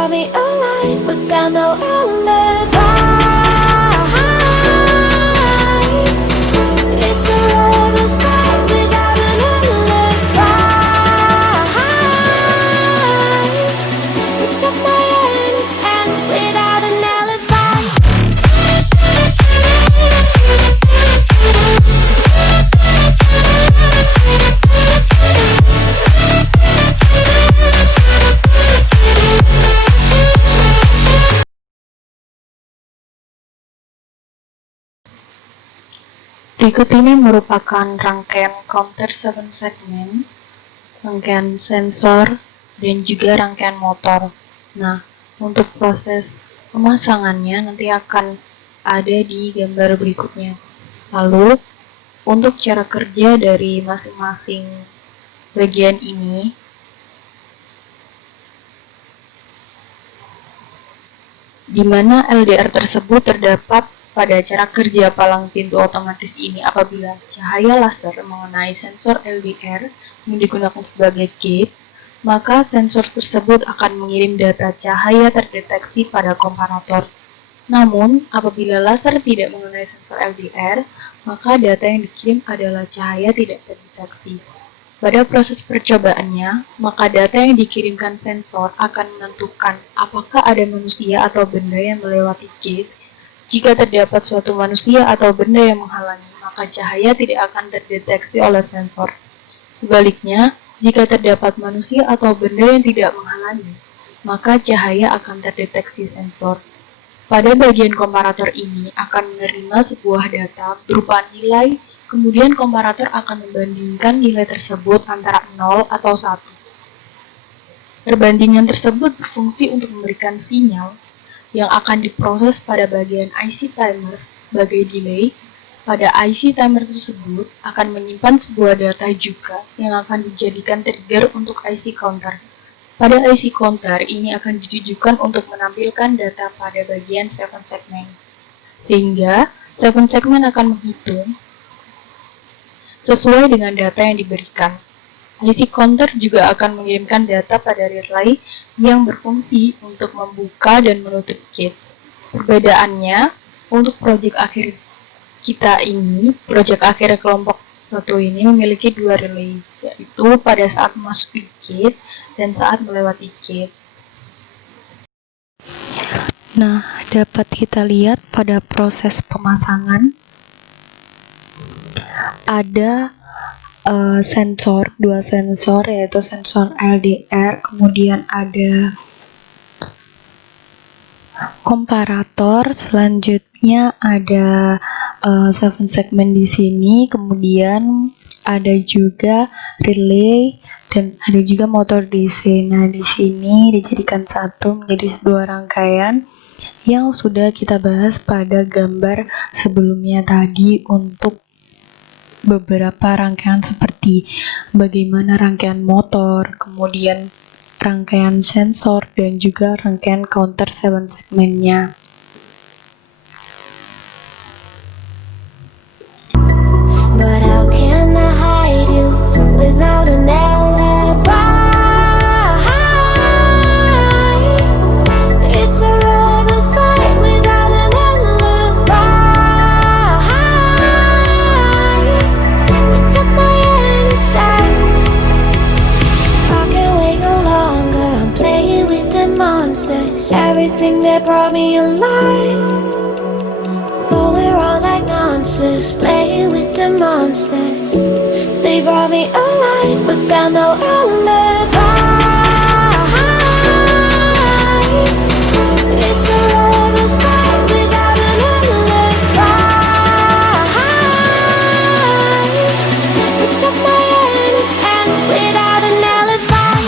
brought me alive, but God know I'll live It's a lover's fight without an alibi. You took my hands without an alibi. Berikut ini merupakan rangkaian counter 7 segmen, rangkaian sensor, dan juga rangkaian motor. Nah, untuk proses pemasangannya nanti akan ada di gambar berikutnya. Lalu, untuk cara kerja dari masing-masing bagian ini, di mana LDR tersebut terdapat pada cara kerja palang pintu otomatis ini. Apabila cahaya laser mengenai sensor LDR yang digunakan sebagai gate, maka sensor tersebut akan mengirim data cahaya terdeteksi pada komparator. Namun, apabila laser tidak mengenai sensor LDR, maka data yang dikirim adalah cahaya tidak terdeteksi. Pada proses percobaannya, maka data yang dikirimkan sensor akan menentukan apakah ada manusia atau benda yang melewati gate. Jika terdapat suatu manusia atau benda yang menghalangi, maka cahaya tidak akan terdeteksi oleh sensor. Sebaliknya, jika terdapat manusia atau benda yang tidak menghalangi, maka cahaya akan terdeteksi sensor. Pada bagian komparator ini akan menerima sebuah data berupa nilai, kemudian komparator akan membandingkan nilai tersebut antara 0 atau 1. Perbandingan tersebut berfungsi untuk memberikan sinyal yang akan diproses pada bagian IC timer sebagai delay. Pada IC timer tersebut akan menyimpan sebuah data juga yang akan dijadikan trigger untuk IC counter. Pada IC counter ini akan ditujukan untuk menampilkan data pada bagian 7 segmen. Sehingga 7 segmen akan menghitung sesuai dengan data yang diberikan. IC counter juga akan mengirimkan data pada relay yang berfungsi untuk membuka dan menutup gate. Perbedaannya, untuk proyek akhir kita ini, proyek akhir kelompok 1 ini memiliki 2 relay, yaitu pada saat memasuki gate dan saat melewati gate. Nah, dapat kita lihat pada proses pemasangan ada dua sensor, yaitu sensor LDR, kemudian ada komparator, selanjutnya ada 7 segmen di sini, kemudian ada juga relay dan ada juga motor DC. Nah, di sini dijadikan satu menjadi sebuah rangkaian yang sudah kita bahas pada gambar sebelumnya tadi untuk beberapa rangkaian seperti bagaimana rangkaian motor, kemudian rangkaian sensor, dan juga rangkaian counter 7 segmennya. But how can I hide you without an alibi? It's a lover's fight without an alibi. You took my innocence. I can't wait no longer. I'm playing with the monsters. Everything that brought me alive. But we're all like monsters, playing with the monsters. They brought me alive, but God know I'll live It's a lover's fight without an alibi. You took my hands without an alibi.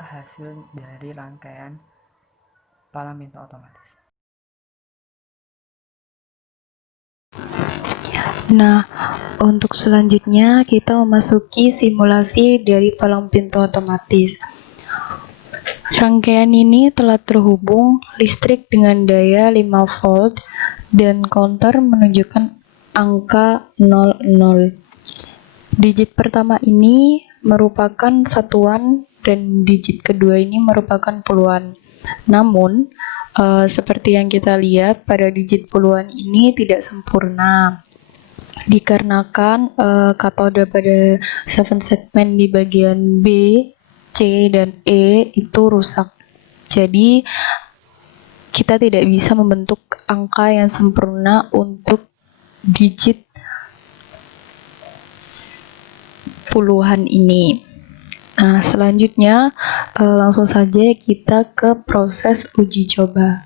adalah hasil dari rangkaian palang pintu otomatis. Nah, untuk selanjutnya kita memasuki simulasi dari palang pintu otomatis. Rangkaian ini telah terhubung listrik dengan daya 5 volt dan counter menunjukkan angka 00. Digit pertama ini merupakan satuan dan digit kedua ini merupakan puluhan. Namun, seperti yang kita lihat pada digit puluhan ini tidak sempurna. Dikarenakan katoda pada 7 segmen di bagian B, C, dan E itu rusak. Jadi, kita tidak bisa membentuk angka yang sempurna untuk digit puluhan ini. Nah, selanjutnya langsung saja kita ke proses uji coba.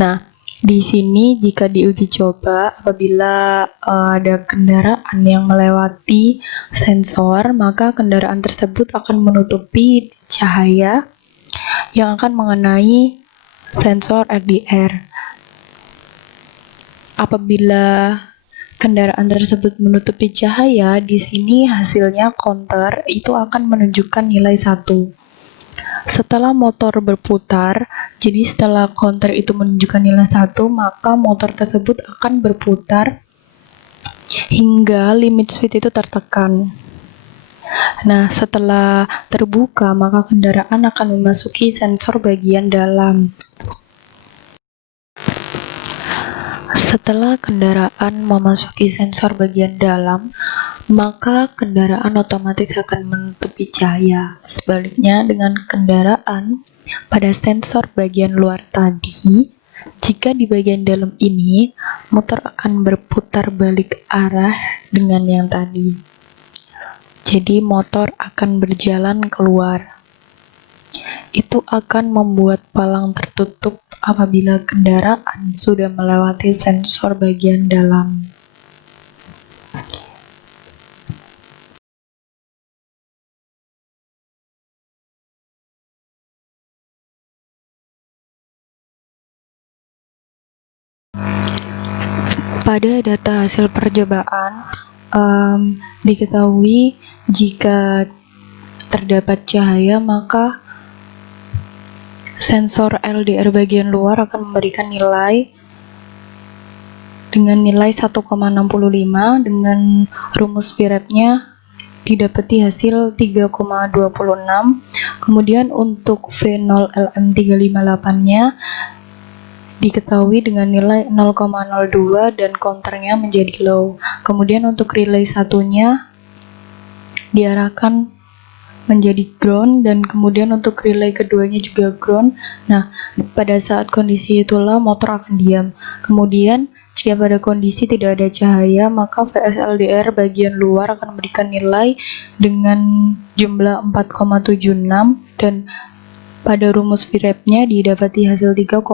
Nah, di sini jika diuji coba apabila ada kendaraan yang melewati sensor, maka kendaraan tersebut akan menutupi cahaya yang akan mengenai sensor LDR. Apabila kendaraan tersebut menutupi cahaya, di sini hasilnya counter itu akan menunjukkan nilai 1. Setelah motor berputar, jadi setelah counter itu menunjukkan nilai 1, maka motor tersebut akan berputar hingga limit speed itu tertekan. Nah, setelah terbuka, maka kendaraan akan memasuki sensor bagian dalam. Setelah kendaraan memasuki sensor bagian dalam, maka kendaraan otomatis akan menutupi cahaya. Sebaliknya dengan kendaraan pada sensor bagian luar tadi, jika di bagian dalam ini, motor akan berputar balik arah dengan yang tadi. Jadi motor akan berjalan keluar. Itu akan membuat palang tertutup apabila kendaraan sudah melewati sensor bagian dalam. Pada data hasil percobaan, diketahui jika terdapat cahaya maka sensor LDR bagian luar akan memberikan nilai dengan nilai 1,65 dengan rumus Pirepnya didapati hasil 3,26. Kemudian untuk V0LM358-nya diketahui dengan nilai 0,02 dan counternya menjadi low. Kemudian untuk relay satunya diarahkan menjadi ground dan kemudian untuk relay keduanya juga ground. Nah, pada saat kondisi itulah motor akan diam. Kemudian jika pada kondisi tidak ada cahaya, maka VSLDR bagian luar akan memberikan nilai dengan jumlah 4,76 dan pada rumus Pirepnya didapati hasil 3,16.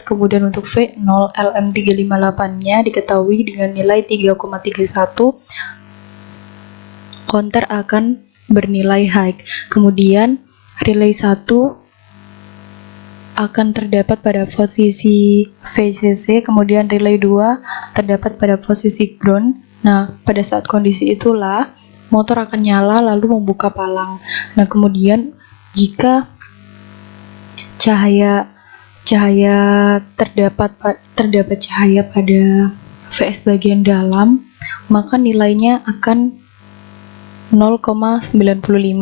Kemudian untuk V0LM358-nya diketahui dengan nilai 3,31. Counter akan bernilai high. Kemudian relay 1 akan terdapat pada posisi VCC, kemudian relay 2 terdapat pada posisi ground. Nah, pada saat kondisi itulah motor akan nyala lalu membuka palang. Nah, kemudian jika terdapat cahaya pada VS bagian dalam, maka nilainya akan 0,95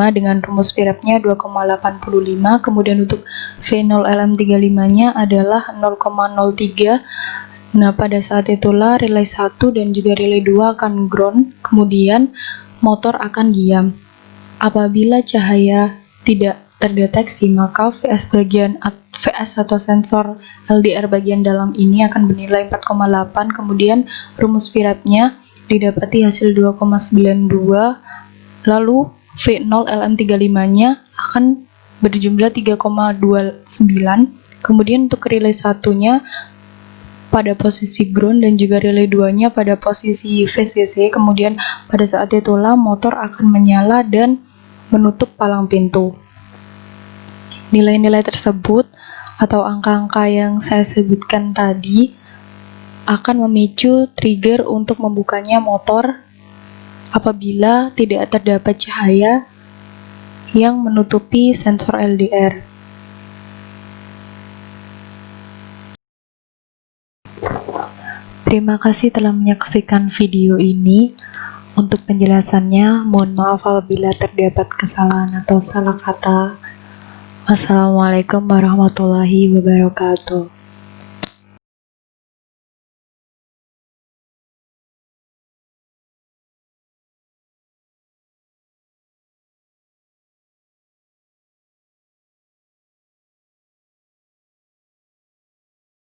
dengan rumus Pirepnya 2,85. Kemudian untuk V0LM35-nya adalah 0,03. Nah, pada saat itulah relay 1 dan juga relay 2 akan ground, kemudian motor akan diam. Apabila cahaya tidak terdeteksi, maka VS atau sensor LDR bagian dalam ini akan bernilai 4,8. Kemudian rumus Pirepnya didapati hasil 2,92. Lalu V0LM35-nya akan berjumlah 3,29. Kemudian untuk relay satunya pada posisi ground dan juga relay 2-nya pada posisi VCC. Kemudian pada saat itulah motor akan menyala dan menutup palang pintu. Nilai-nilai tersebut atau angka-angka yang saya sebutkan tadi akan memicu trigger untuk membukanya motor apabila tidak terdapat cahaya yang menutupi sensor LDR. Terima kasih telah menyaksikan video ini. Untuk penjelasannya, mohon maaf apabila terdapat kesalahan atau salah kata. Wassalamualaikum warahmatullahi wabarakatuh.